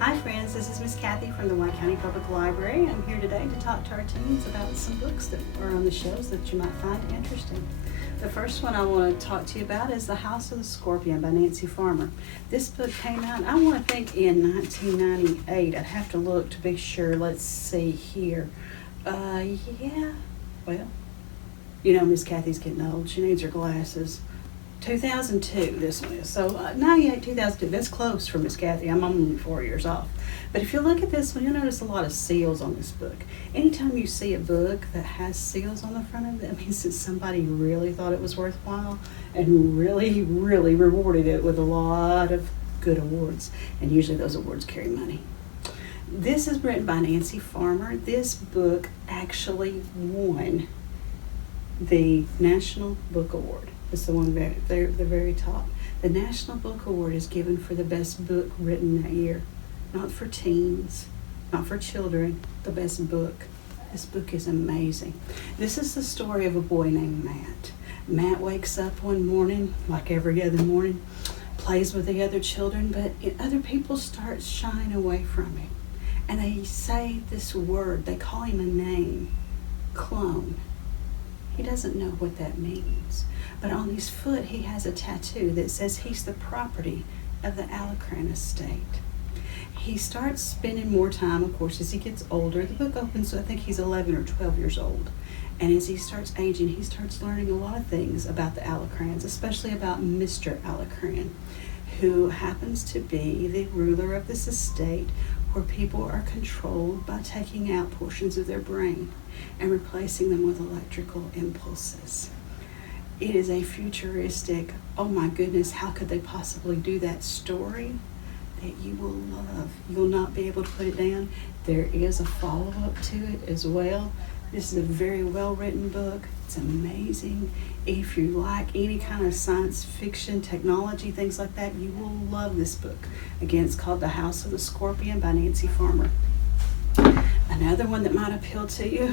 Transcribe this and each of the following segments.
Hi friends, this is Miss Kathy from the White County Public Library. I'm here today to talk to our teens about some books that are on the shelves that you might find interesting. The first one I want to talk to you about is The House of the Scorpion by Nancy Farmer. This book came out, I want to think, in 1998. I'd have to look to be sure. Let's see here. Yeah, well, you know Miss Kathy's getting old. She needs her glasses. 2002 this one is. So 98, 2002, that's close for Miss Kathy. I'm only 4 years off. But if you look at this one, you'll notice a lot of seals on this book. Anytime you see a book that has seals on the front of it, that means that somebody really thought it was worthwhile and really, really rewarded it with a lot of good awards. And usually those awards carry money. This is written by Nancy Farmer. This book actually won the National Book Award. It's the one the very top. The National Book Award is given for the best book written that year. Not for teens, not for children, the best book. This book is amazing. This is the story of a boy named Matt. Matt wakes up one morning, like every other morning, plays with the other children, but other people start shying away from him. And they say this word, they call him a name, clone. He doesn't know what that means. But on his foot, he has a tattoo that says he's the property of the Alacran estate. He starts spending more time, of course, as he gets older. The book opens, so I think he's 11 or 12 years old. And as he starts aging, he starts learning a lot of things about the Alacrans, especially about Mr. Alacran, who happens to be the ruler of this estate where people are controlled by taking out portions of their brain and replacing them with electrical impulses. It is a futuristic, oh my goodness, how could they possibly do that story that you will love. You'll not be able to put it down. There is a follow-up to it as well. This is a very well-written book. It's amazing. If you like any kind of science fiction, technology, things like that, you will love this book. Again, it's called The House of the Scorpion by Nancy Farmer. Another one that might appeal to you,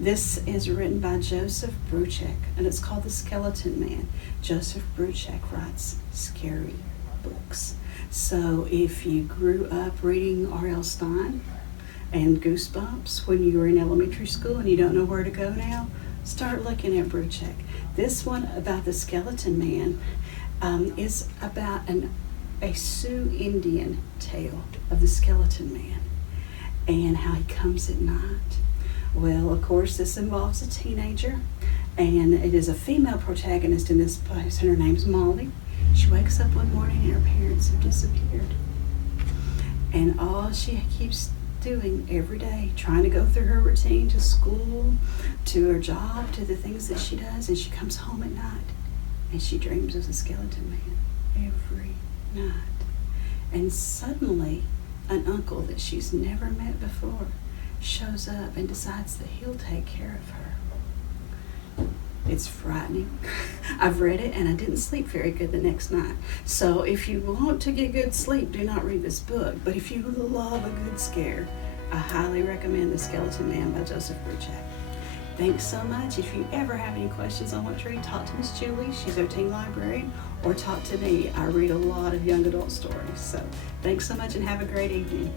this is written by Joseph Bruchac, and it's called The Skeleton Man. Joseph Bruchac writes scary books. So if you grew up reading R.L. Stine and Goosebumps when you were in elementary school and you don't know where to go now, start looking at Bruchac. This one about the Skeleton Man is about a Sioux Indian tale of the Skeleton Man and how he comes at night. Well, of course, this involves a teenager, and it is a female protagonist in this place, and her name's Molly. She wakes up one morning and her parents have disappeared. And all she keeps doing every day, trying to go through her routine to school, to her job, to the things that she does, and she comes home at night and she dreams of the Skeleton Man every night. And suddenly, an uncle that she's never met before shows up and decides that he'll take care of her. It's frightening. I've read it and I didn't sleep very good the next night. So if you want to get good sleep, do not read this book. But if you love a good scare, I highly recommend The Skeleton Man by Joseph Bruchac. Thanks so much. If you ever have any questions on what to read, talk to Miss Julie. She's our teen librarian. Or talk to me. I read a lot of young adult stories. So thanks so much and have a great evening.